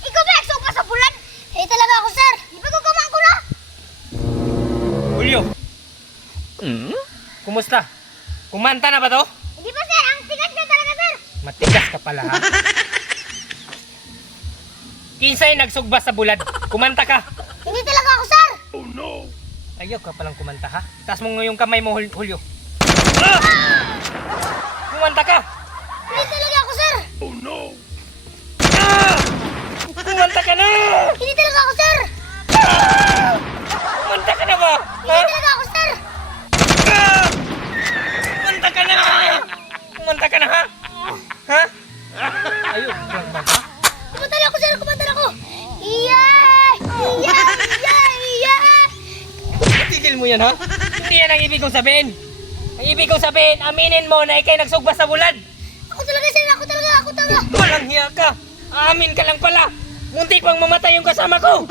Ikaw ba eksok pa sa bulan? Eh talaga ako, sir. Di ba ko na? Julio! Kumusta? Kumanta na ba to? Hindi ba, sir? Ang tigas na talaga, sir. Matigas ka pala ha? Kinsay nagsugba sa bulad? Kumanta ka! Hindi talaga ako, sir. Ayaw ka palang kumanta ha? Taas mo yung kamay mo, Julio. Ah! Kumanta ka! Hindi talaga ako, sir. Ah! Kumanta ka na! Hindi talaga ako, sir. Ah! Kumanta ka na ba? Ha? Hindi talaga ako, sir. Ah! Kumanta ka na! Kumanta ka na ha? Ha? Ayaw ka lang kumanta? Kumanta na ako, sir. Kumanta na ako. Iyay! Iyay! Iyay! Iyay! Tigil mo yan ha? Hindi yan ang ibig kong sabihin. Ang ibig kong sabihin, aminin mo na ikay nagsugba sa bulad. Ako talaga, sir. Ako talaga. Ako talaga. Walang hiya ka. Amin ka lang pala. Muntik pang mamatay yung kasama ko.